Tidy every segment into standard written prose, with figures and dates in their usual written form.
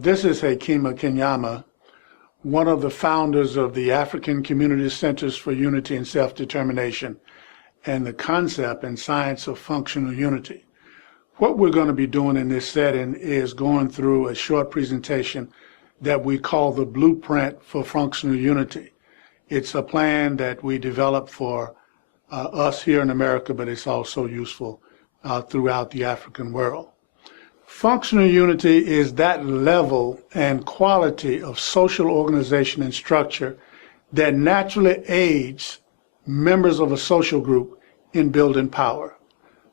This is Hekima Kanyama, one of the founders of the African Community Centers for Unity and Self-Determination and the concept and science of functional unity. What we're going to be doing in this setting is going through a short presentation that we call the Blueprint for Functional Unity. It's a plan that we developed for us here in America, but it's also useful throughout the African world. Functional unity is that level and quality of social organization and structure that naturally aids members of a social group in building power.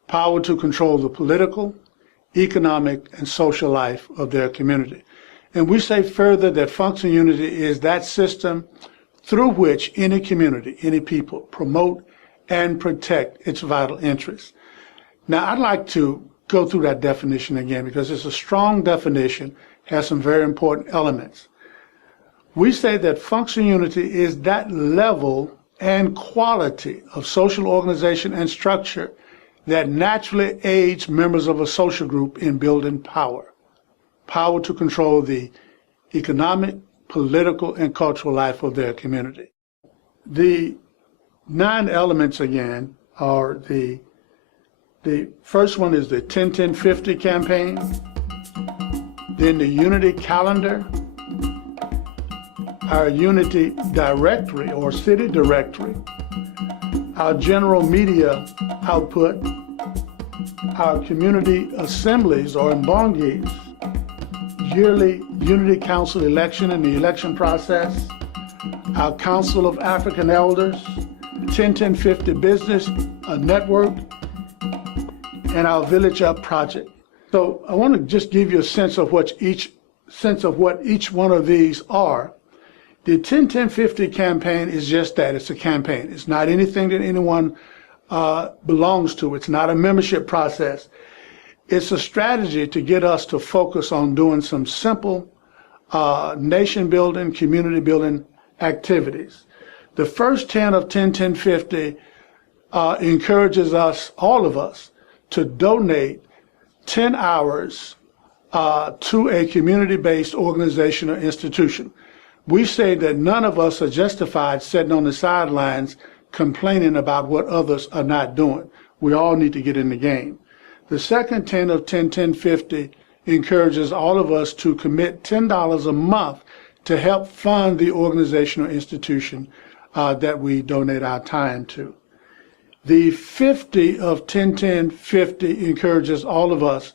Power to control the political, economic, and social life of their community. And we say further that functional unity is that system through which any community, any people promote and protect its vital interests. Now, I'd like to go through that definition again because it's a strong definition, has some very important elements. We say that functional unity is that level and quality of social organization and structure that naturally aids members of a social group in building power. Power to control the economic, political, and cultural life of their community. The 9 elements again are the first one is the 10-10-50 campaign, then the Unity Calendar, our Unity Directory or City Directory, our general media output, our community assemblies or mbongis, yearly Unity Council election and the election process, our Council of African Elders, 10-10-50 Business Network, and our Village Up project. So I want to just give you a sense of what each one of these are. The 10-10-50 campaign is just that. It's a campaign. It's not anything that anyone belongs to. It's not a membership process. It's a strategy to get us to focus on doing some simple nation building, community building activities. The first 10 of 10-10-50 encourages us, all of us, to donate 10 hours to a community-based organization or institution. We say that none of us are justified sitting on the sidelines complaining about what others are not doing. We all need to get in the game. The second 10 of 10-10-50 encourages all of us to commit $10 a month to help fund the organization or institution that we donate our time to. The 50 of 10-10-50 encourages all of us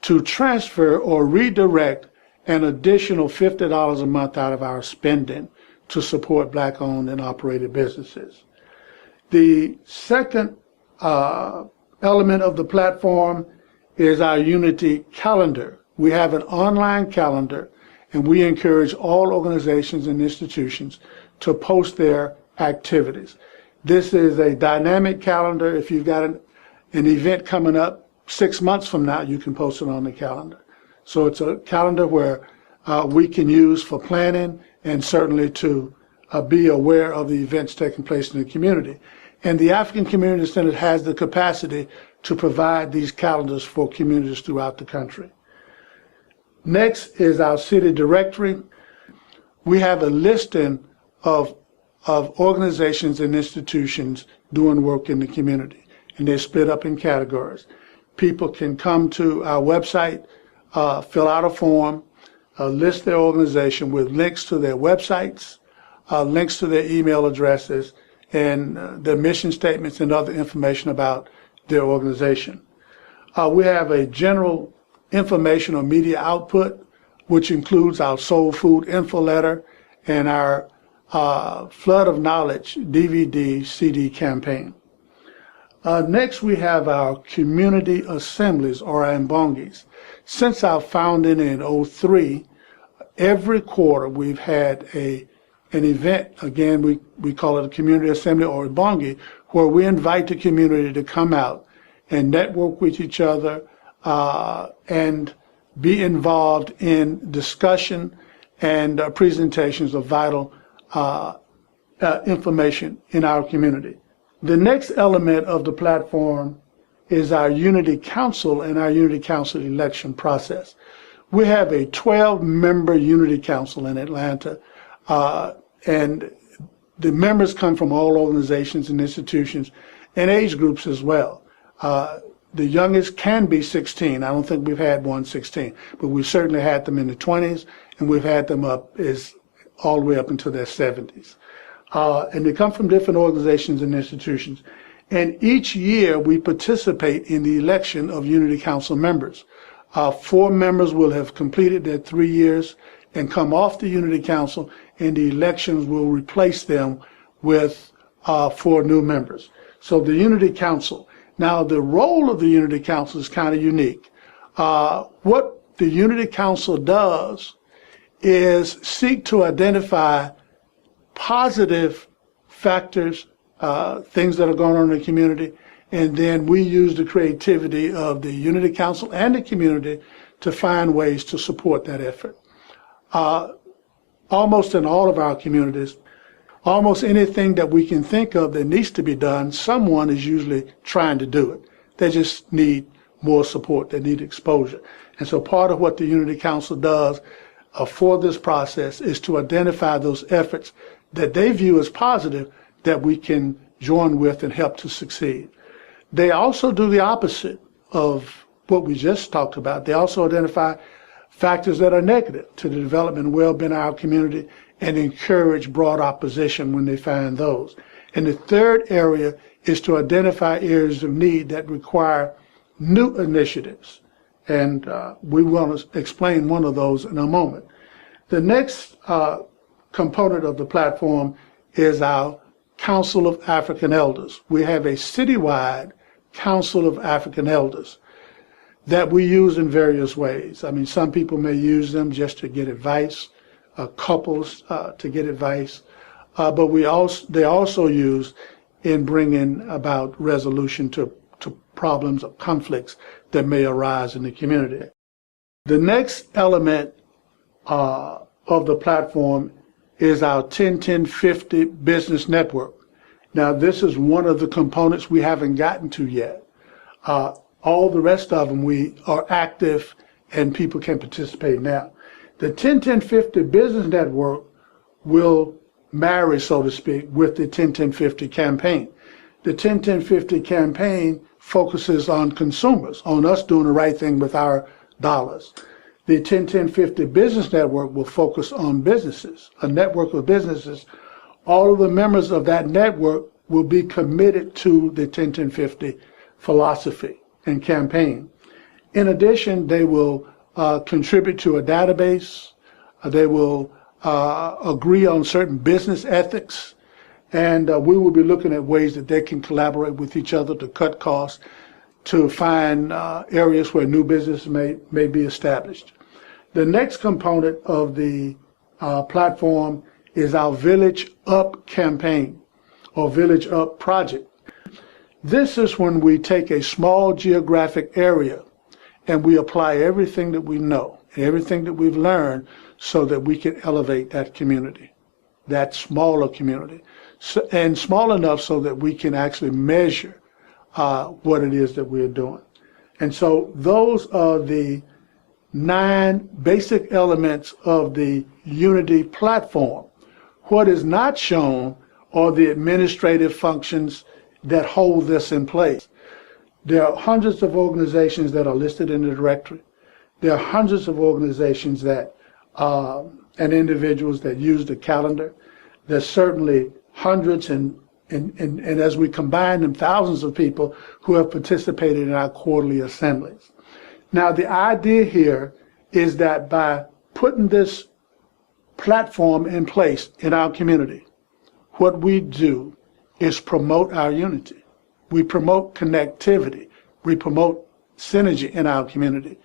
to transfer or redirect an additional $50 a month out of our spending to support Black-owned and operated businesses. The second element of the platform is our Unity Calendar. We have an online calendar, and we encourage all organizations and institutions to post their activities. This is a dynamic calendar. If you've got an event coming up 6 months from now, you can post it on the calendar. So it's a calendar where we can use for planning and certainly to be aware of the events taking place in the community. And the African Community Center has the capacity to provide these calendars for communities throughout the country. Next is our city directory. We have a listing of organizations and institutions doing work in the community, and they're split up in categories. People can come to our website, fill out a form, list their organization with links to their websites, links to their email addresses, and their mission statements and other information about their organization. We have a general information or media output, which includes our Soul Food info letter and our Flood of Knowledge DVD CD campaign. Next, we have our community assemblies, or our mbongis. Since our founding in 2003, every quarter we've had an event. Again, we call it a community assembly or a mbongi, where we invite the community to come out and network with each other and be involved in discussion and presentations of vital information in our community. The next element of the platform is our Unity Council and our Unity Council election process. We have a 12-member Unity Council in Atlanta, and the members come from all organizations and institutions and age groups as well. The youngest can be 16. I don't think we've had one 16, but we've certainly had them in the 20s, and we've had them all the way up into their 70s. And they come from different organizations and institutions. And each year we participate in the election of Unity Council members. 4 members will have completed their 3 years and come off the Unity Council, and the elections will replace them with 4 new members. So the Unity Council. Now the role of the Unity Council is kind of unique. What the Unity Council does is seek to identify positive factors, things that are going on in the community, and then we use the creativity of the Unity Council and the community to find ways to support that effort. Almost in all of our communities, almost anything that we can think of that needs to be done, someone is usually trying to do it. They just need more support, they need exposure. And so part of what the Unity Council does for this process is to identify those efforts that they view as positive that we can join with and help to succeed. They also do the opposite of what we just talked about. They also identify factors that are negative to the development and well-being of our community and encourage broad opposition when they find those. And the third area is to identify areas of need that require new initiatives. And we want to explain one of those in a moment. The next component of the platform is our Council of African Elders. We have a citywide Council of African Elders that we use in various ways. I mean, some people may use them just to get advice, couples to get advice, but they also use in bringing about resolution to problems or conflicts that may arise in the community. The next element of the platform is our 10-10-50 business network. Now, this is one of the components we haven't gotten to yet. All the rest of them, we are active and people can participate now. The 10-10-50 business network will marry, so to speak, with the 10-10-50 campaign. The 10-10-50 campaign focuses on consumers, on us doing the right thing with our dollars. The 10-10-50 business network will focus on businesses, a network of businesses. All of the members of that network will be committed to the 10-10-50 philosophy and campaign. In addition, they will contribute to a database. They will agree on certain business ethics, and we will be looking at ways that they can collaborate with each other to cut costs, to find areas where new business may be established. The next component of the platform is our Village Up campaign or Village Up project. This is when we take a small geographic area and we apply everything that we know, everything that we've learned, so that we can elevate that community, that smaller community, and small enough so that we can actually measure what it is that we're doing. And so those are the 9 basic elements of the Unity platform. What is not shown are the administrative functions that hold this in place. There are hundreds of organizations that are listed in the directory. There are hundreds of organizations that and individuals that use the calendar. There's certainly hundreds and as we combine them, thousands of people who have participated in our quarterly assemblies. Now, the idea here is that by putting this platform in place in our community, what we do is promote our unity. We promote connectivity. We promote synergy in our community.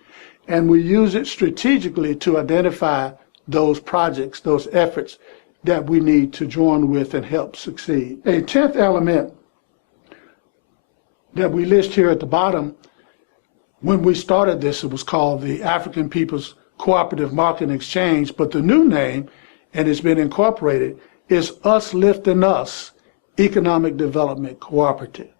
And we use it strategically to identify those projects, those efforts that we need to join with and help succeed. A 10th element that we list here at the bottom, when we started this, it was called the African People's Cooperative Market Exchange, but the new name, and it's been incorporated, is Us Lifting Us Economic Development Cooperative.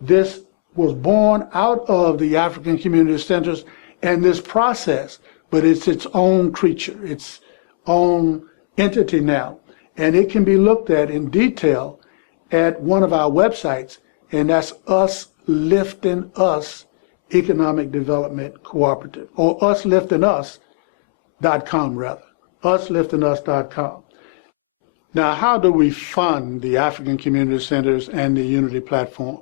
This was born out of the African Community Centers and this process, but it's its own creature, its own entity now. And it can be looked at in detail at one of our websites, and that's Us Lifting Us Economic Development Cooperative, or usliftingus.com rather, usliftingus.com. Now, how do we fund the African Community Centers and the Unity Platform?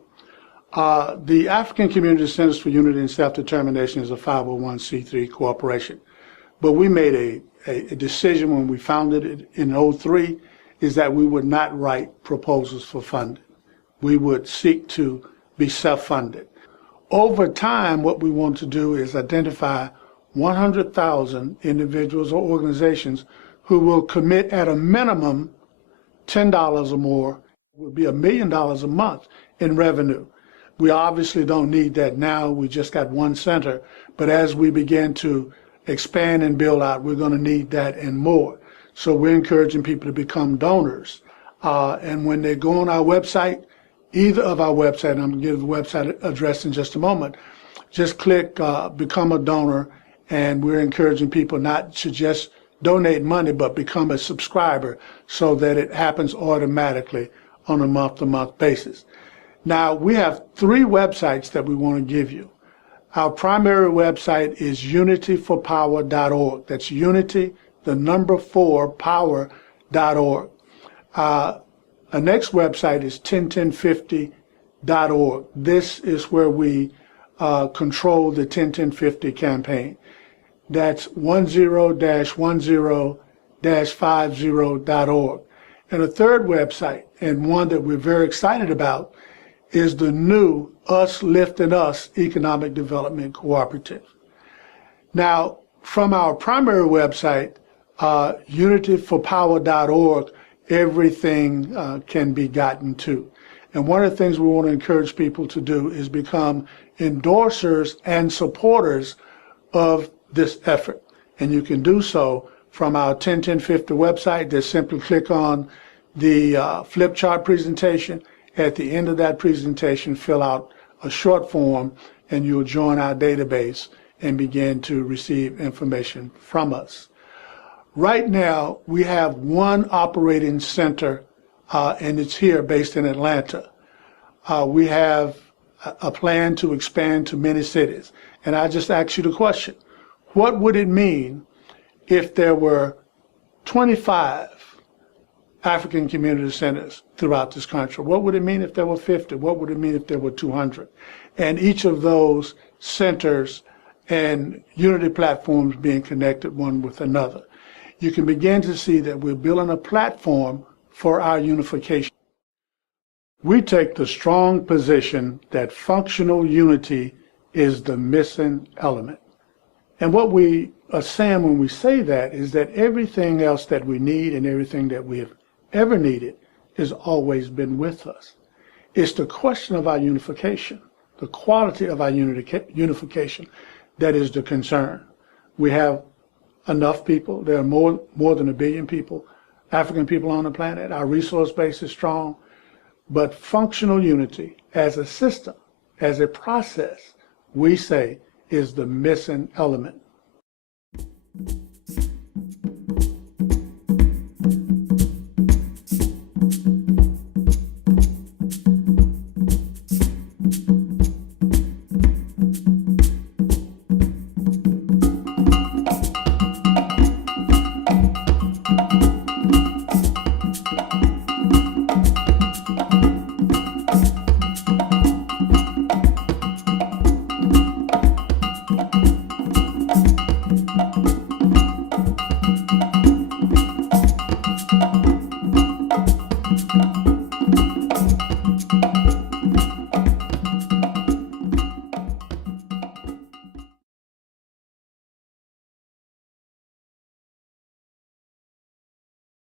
The African Community Centers for Unity and Self-Determination is a 501c3 corporation, but we made a decision when we founded it in 2003 is that we would not write proposals for funding. We would seek to be self-funded. Over time, what we want to do is identify 100,000 individuals or organizations who will commit at a minimum $10 or more, would be $1 million a month in revenue. We obviously don't need that now. We just got one center, but as we begin to expand and build out, we're going to need that and more. So we're encouraging people to become donors. And when they go on our website, either of our website, and I'm going to give the website address in just a moment, just click Become a Donor, and we're encouraging people not to just donate money, but become a subscriber so that it happens automatically on a month-to-month basis. Now, we have 3 websites that we want to give you. Our primary website is unityforpower.org. That's unity, the number 4, power.org. Our next website is 101050.org. This is where we control the 101050 campaign. That's 10-10-50.org. And a third website, and one that we're very excited about, is the new Us Lifting Us Economic Development Cooperative. Now, from our primary website, unityforpower.org, everything can be gotten to. And one of the things we want to encourage people to do is become endorsers and supporters of this effort. And you can do so from our 101050 website. Just simply click on the flip chart presentation. At the end of that presentation, fill out a short form, and you'll join our database and begin to receive information from us. Right now, we have one operating center, and it's here based in Atlanta. We have a plan to expand to many cities. And I just asked you the question, what would it mean if there were 25 African community centers throughout this country? What would it mean if there were 50? What would it mean if there were 200? And each of those centers and unity platforms being connected one with another. You can begin to see that we're building a platform for our unification. We take the strong position that functional unity is the missing element. And what we are saying when we say that is that everything else that we need and everything that we have ever needed has always been with us. It's the question of our unification, the quality of our unification that is the concern. We have enough people. There are more than 1 billion people, African people on the planet. Our resource base is strong, but functional unity as a system, as a process, we say is the missing element.